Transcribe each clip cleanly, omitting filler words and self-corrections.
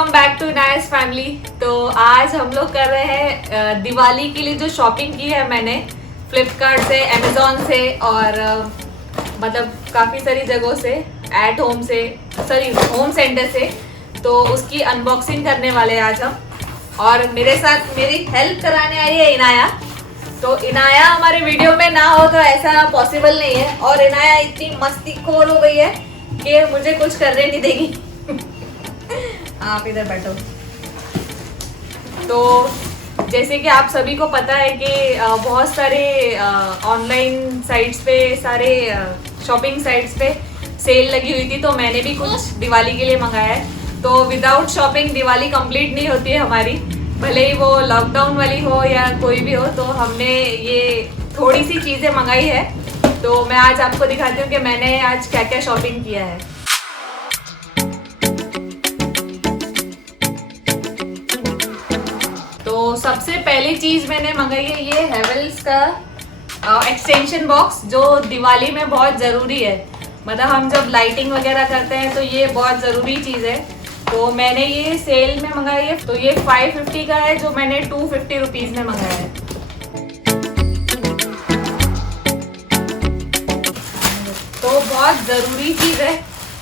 Welcome back to nice family. तो आज हम लोग कर रहे हैं दिवाली के लिए जो शॉपिंग की है मैंने फ्लिपकार्ट से, अमेजोन से और मतलब काफ़ी सारी जगहों से, एट होम से, सॉरी होम सेंटर से। तो उसकी अनबॉक्सिंग करने वाले हैं आज हम। और मेरे साथ मेरी हेल्प कराने आई है इनाया। तो इनाया हमारे वीडियो में ना हो तो ऐसा पॉसिबल नहीं है। और इनाया इतनी मस्ती खोर हो गई है कि मुझे कुछ करने नहीं देगी। आप इधर बैठो। तो जैसे कि आप सभी को पता है कि बहुत सारे ऑनलाइन साइट्स पे, सारे शॉपिंग साइट्स पे सेल लगी हुई थी। तो मैंने भी कुछ दिवाली के लिए मंगाया है। तो विदाउट शॉपिंग दिवाली कंप्लीट नहीं होती है हमारी, भले ही वो लॉकडाउन वाली हो या कोई भी हो। तो हमने ये थोड़ी सी चीज़ें मंगाई है। तो मैं आज आपको दिखाती हूँ कि मैंने आज क्या क्या शॉपिंग किया है। तो सबसे पहली चीज मैंने मंगाई है ये हेवल्स का एक्सटेंशन बॉक्स, जो दिवाली में बहुत ज़रूरी है। मतलब हम जब लाइटिंग वगैरह करते हैं तो ये बहुत ज़रूरी चीज़ है। तो मैंने ये सेल में मंगाई है। तो ये 550 का है, जो मैंने 250 रुपीज़ में मंगाया है। तो बहुत ज़रूरी चीज़ है।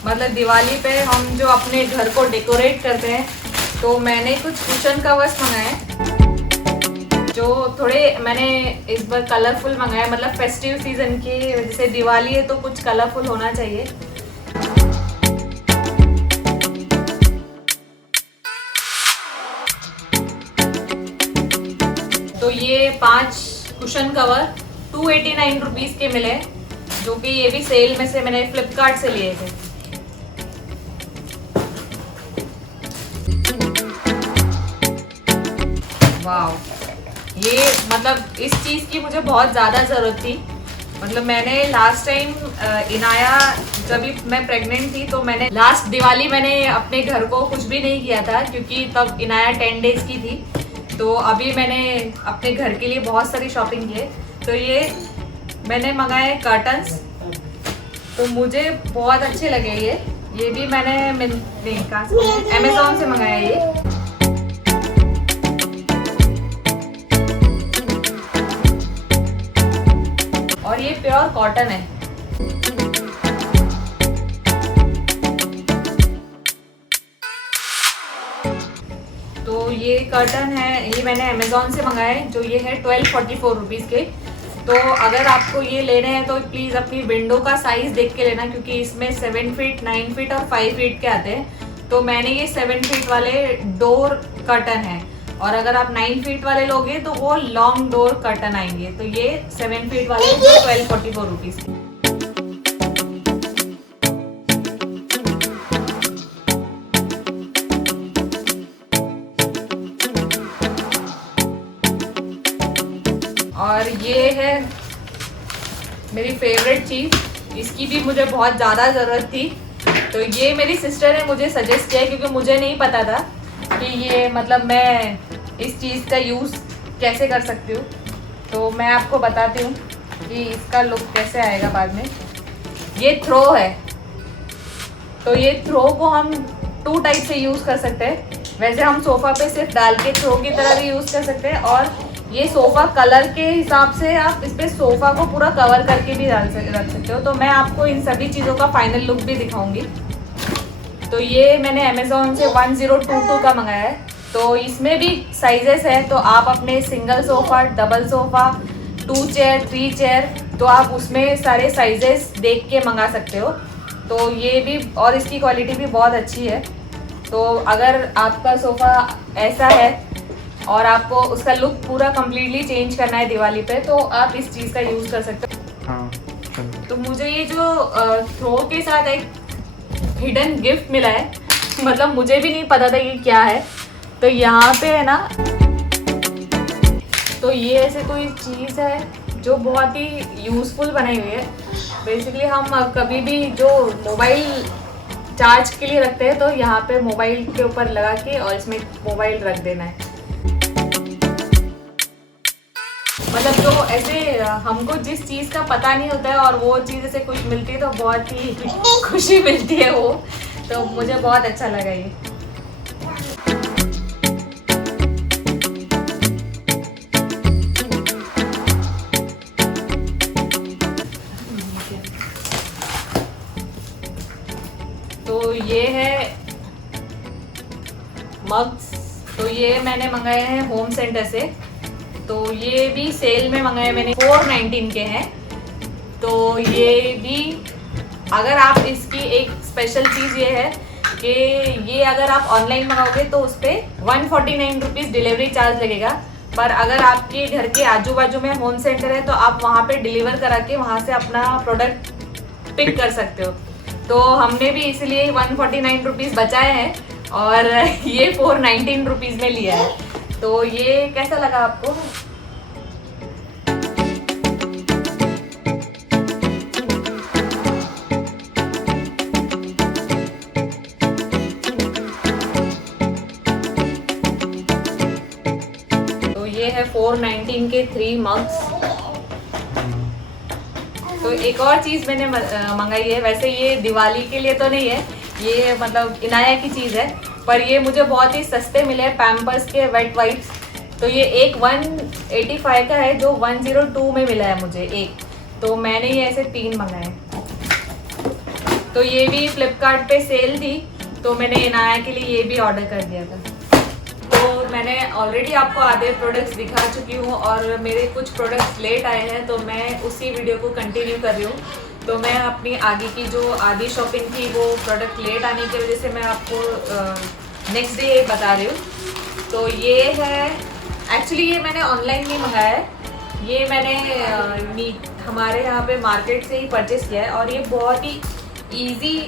मतलब दिवाली पे हम जो अपने घर को डेकोरेट करते हैं। तो मैंने कुछ कुशन कवर्स मंगाए जो थोड़े मैंने इस बार कलरफुल मंगाया। मतलब फेस्टिव सीजन की वजह से, दिवाली है तो कुछ कलरफुल होना चाहिए। तो ये 5 कुशन कवर 289 रुपीज़ के मिले, जो कि ये भी सेल में से मैंने फ्लिपकार्ट से लिए थे। वाह, ये मतलब इस चीज़ की मुझे बहुत ज़्यादा ज़रूरत थी। मतलब मैंने लास्ट टाइम इनाया जब मैं प्रेग्नेंट थी, तो मैंने लास्ट दिवाली मैंने अपने घर को कुछ भी नहीं किया था, क्योंकि तब इनाया 10 डेज की थी। तो अभी मैंने अपने घर के लिए बहुत सारी शॉपिंग की है। तो ये मैंने मंगाए कर्टन्स, तो मुझे बहुत अच्छे लगे ये भी मैंने कहाँ से, अमेजोन से मंगाया ये। और ये प्योर कॉटन है। तो ये कर्टन है, ये मैंने अमेजोन से मंगाए, जो ये है 1244 रुपीज़ के। तो अगर आपको ये लेने हैं तो प्लीज़ अपनी विंडो का साइज़ देख के लेना, क्योंकि इसमें 7 फीट, 9 फीट और 5 फीट के आते हैं। तो मैंने ये 7 फीट वाले डोर कर्टन है, और अगर आप 9 फीट वाले लोगे तो वो लॉन्ग डोर कर्टन आएंगे। तो ये 7 फीट वाले 1244 रुपीज़। और ये है मेरी फेवरेट चीज़, इसकी भी मुझे बहुत ज़्यादा ज़रूरत थी। तो ये मेरी सिस्टर ने मुझे सजेस्ट किया, क्योंकि मुझे नहीं पता था कि ये मतलब मैं इस चीज़ का यूज़ कैसे कर सकती हूँ। तो मैं आपको बताती हूँ कि इसका लुक कैसे आएगा बाद में। ये थ्रो है। तो ये थ्रो को हम 2 टाइप से यूज़ कर सकते हैं। वैसे हम सोफ़ा पे सिर्फ डाल के थ्रो की तरह भी यूज़ कर सकते हैं, और ये सोफ़ा कलर के हिसाब से आप इस पर सोफ़ा को पूरा कवर करके भी रख सकते हो। तो मैं आपको इन सभी चीज़ों का फाइनल लुक भी दिखाऊंगी। तो ये मैंने अमेज़ोन से 1022 का मंगाया है। तो इसमें भी साइजेस है। तो आप अपने single sofa, double sofa, 2 chair, 3 chair, तो आप उसमें सारे साइजेस देख के मंगा सकते हो। तो ये भी, और इसकी क्वालिटी भी बहुत अच्छी है। तो अगर आपका सोफ़ा ऐसा है और आपको उसका लुक पूरा कम्प्लीटली चेंज करना है दिवाली पे, तो आप इस चीज़ का यूज़ कर सकते हो। हाँ, तो मुझे ये जो थ्रो के साथ एक हिडन गिफ्ट मिला है। मतलब मुझे भी नहीं पता था ये क्या है। तो यहाँ पे है ना, तो ये ऐसे कोई चीज़ है जो बहुत ही यूज़फुल बनाई हुई है। बेसिकली हम कभी भी जो मोबाइल चार्ज के लिए रखते हैं, तो यहाँ पे मोबाइल के ऊपर लगा के और इसमें मोबाइल रख देना है। मतलब जो ऐसे हमको जिस चीज़ का पता नहीं होता है और वो चीज़ ऐसे कुछ मिलती है, तो बहुत ही खुशी मिलती है वो। तो मुझे बहुत अच्छा लगा ये। मग्स, तो ये मैंने मंगाए हैं होम सेंटर से। तो ये भी सेल में मंगाए मैंने, 419 के हैं। तो ये भी, अगर आप इसकी एक स्पेशल चीज़ ये है कि ये अगर आप ऑनलाइन मंगाओगे तो उस पर 149 रुपीज़ डिलीवरी चार्ज लगेगा। पर अगर आपके घर के आजू बाजू में होम सेंटर है तो आप वहाँ पे डिलीवर करा के वहाँ से अपना प्रोडक्ट पिक कर सकते हो। तो हमने भी इसलिए 149 रुपीज़ बचाए हैं और ये 419 रुपीज़ में लिया है। तो ये कैसा लगा आपको? तो ये है 419 के 3 मग्स। तो एक और चीज़ मैंने मंगाई है, वैसे ये दिवाली के लिए तो नहीं है, ये मतलब इनाया की चीज़ है, पर ये मुझे बहुत ही सस्ते मिले हैं, पैम्पर्स के वेट वाइप्स। तो ये एक 185 का है जो 102 में मिला है मुझे एक। तो मैंने ये ऐसे 3 मंगाए। तो ये भी फ्लिपकार्ट पे सेल थी तो मैंने इनाया के लिए ये भी ऑर्डर कर दिया था। तो मैंने ऑलरेडी आपको आधे प्रोडक्ट्स दिखा चुकी हूँ और मेरे कुछ प्रोडक्ट्स लेट आए हैं तो मैं उसी वीडियो को कंटिन्यू कर रही हूँ। तो मैं अपनी आगे की जो आधी शॉपिंग थी वो प्रोडक्ट लेट आने की वजह से मैं आपको नेक्स्ट डे बता रही हूँ। तो ये है, एक्चुअली ये मैंने ऑनलाइन नहीं मंगाया है, ये मैंने हमारे यहाँ पे मार्केट से ही परचेस किया है और ये बहुत ही ईजी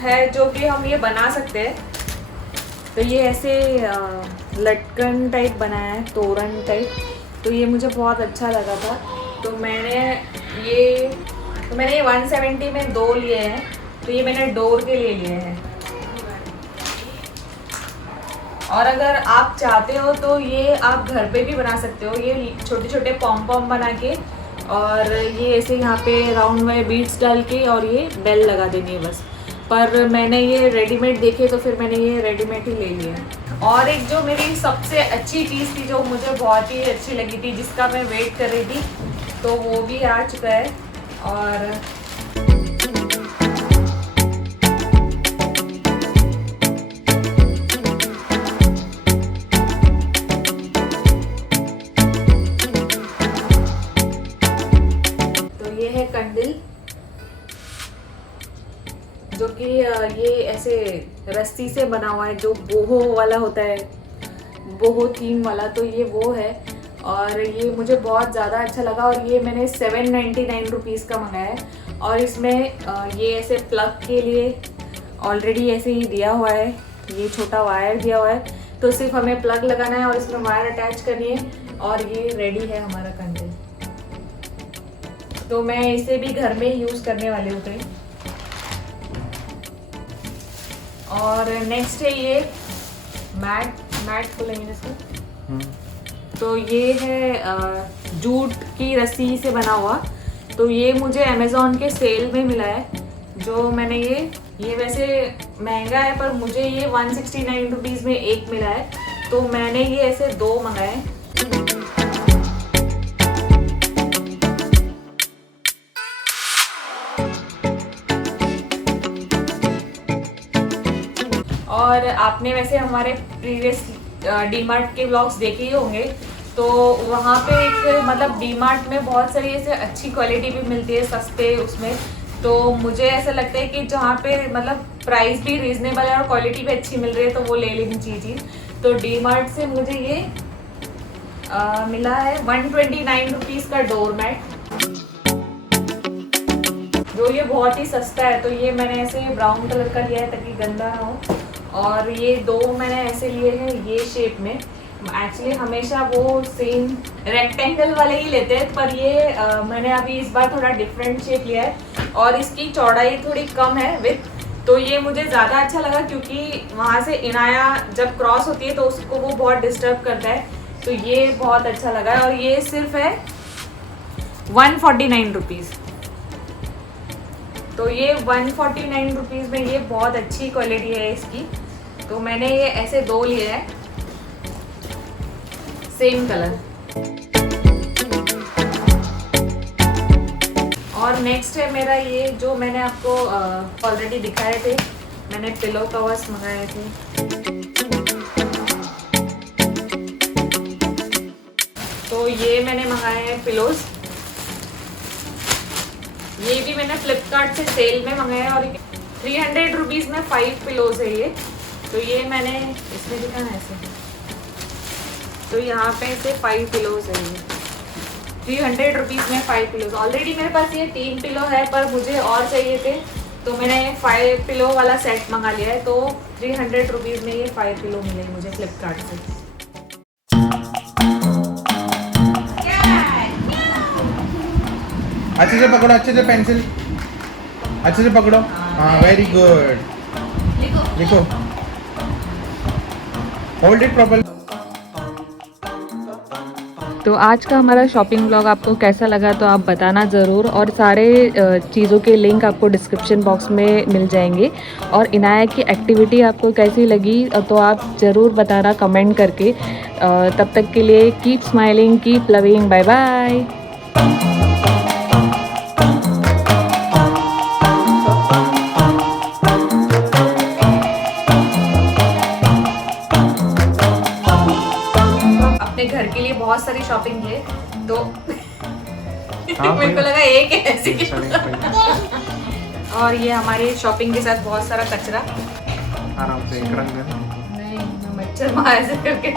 है जो कि हम ये बना सकते हैं। तो ये ऐसे लटकन टाइप बनाया है, तोरण टाइप। तो ये मुझे बहुत अच्छा लगा था तो मैंने ये 170 में 2 लिए हैं। तो ये मैंने डोर के लिए लिए हैं। और अगर आप चाहते हो तो ये आप घर पे भी बना सकते हो। ये छोटे छोटे पॉम पॉम बना के और ये ऐसे यहाँ पे राउंड में बीड्स डाल के और ये बेल लगा देनी है बस। पर मैंने ये रेडीमेड देखे तो फिर मैंने ये रेडीमेड ही ले लिया। और एक जो मेरी सबसे अच्छी चीज़ थी जो मुझे बहुत ही अच्छी लगी थी, जिसका मैं वेट कर रही थी, तो वो भी आ चुका है। और तो ये है कंडिल, जो कि ये ऐसे रस्सी से बना हुआ है, जो बोहो वाला होता है, बोहो थीम वाला। तो ये वो है और ये मुझे बहुत ज़्यादा अच्छा लगा। और ये मैंने 799 रुपीज़ का मंगाया है। और इसमें ये ऐसे प्लग के लिए ऑलरेडी ऐसे ही दिया हुआ है, ये छोटा वायर दिया हुआ है। तो सिर्फ हमें प्लग लगाना है और इसमें वायर अटैच करनी है और ये रेडी है हमारा कंटेनर। तो मैं इसे भी घर में यूज़ करने वाली हूँ कहीं। और नेक्स्ट है ये मैट बोलेंगे इसको। तो ये है जूट की रस्सी से बना हुआ। तो ये मुझे अमेज़ॉन के सेल में मिला है। जो मैंने ये वैसे महंगा है पर मुझे ये 169 रुपीज़ में एक मिला है। तो मैंने ये ऐसे 2 मंगाए। और आपने वैसे हमारे प्रीवियस डीमार्ट के व्लॉग्स देखे ही होंगे। तो वहाँ पे एक मतलब डीमार्ट में बहुत सारी ऐसे अच्छी क्वालिटी भी मिलती है सस्ते उसमें। तो मुझे ऐसा लगता है कि जहाँ पे मतलब प्राइस भी रीज़नेबल है और क्वालिटी भी अच्छी मिल रही है तो वो ले लेनी चाहिए चीज़। तो डीमार्ट से मुझे ये मिला है 129 रुपीज़ का डोर मैट, जो ये बहुत ही सस्ता है। तो ये मैंने ऐसे ब्राउन कलर का लिया है ताकि गंदा ना हो। और ये 2 मैंने ऐसे लिए हैं ये शेप में। एक्चुअली हमेशा वो सेम रेक्टेंगल वाले ही लेते हैं, पर ये मैंने अभी इस बार थोड़ा डिफरेंट शेप लिया है और इसकी चौड़ाई थोड़ी कम है विथ। तो ये मुझे ज़्यादा अच्छा लगा क्योंकि वहाँ से इनाया जब क्रॉस होती है तो उसको वो बहुत डिस्टर्ब करता है। तो ये बहुत अच्छा लगा और ये सिर्फ है 149 रुपीज़। तो ये 149 रुपीज़ में ये बहुत अच्छी क्वालिटी है इसकी। तो मैंने ये ऐसे 2 लिए हैं सेम कलर। और नेक्स्ट है मेरा ये जो मैंने आपको ऑलरेडी दिखाए थे, मैंने पिलो कवर्स मंगाए थे। तो ये मैंने मंगाए हैं पिलोज। ये भी मैंने फ्लिपकार्ट से सेल में मंगाया है और 300 रुपीज़ में 5 पिलोज है ये। तो ये मैंने इसमें दिखाना है ऐसे, तो यहाँ पे से 5 पिलोज है ये, 300 रुपीज़ में 5 पिलोज। ऑलरेडी मेरे पास ये 3 पिलो है पर मुझे और चाहिए थे तो मैंने 5 पिलो वाला सेट मंगा लिया है। तो 300 रुपीज़ में ये 5 पिलो मिले मुझे फ्लिपकार्ट से। अच्छे से पकड़ो, अच्छे से पेंसिल अच्छे से पकड़ो। हाँ वेरी गुड, लिखो, होल्ड इट प्रॉपर्ली। तो आज का हमारा शॉपिंग व्लॉग आपको कैसा लगा तो आप बताना ज़रूर, और सारे चीज़ों के लिंक आपको डिस्क्रिप्शन बॉक्स में मिल जाएंगे। और इनाया की एक्टिविटी आपको कैसी लगी तो आप ज़रूर बताना कमेंट करके। तब तक के लिए keep smiling, keep loving, bye bye. घर के लिए बहुत सारी शॉपिंग है तो मेरे को लगा एक है ऐसी। और ये हमारे शॉपिंग के साथ बहुत सारा कचरा। आराम से एक रंग है। नहीं, मच्छर मार से करके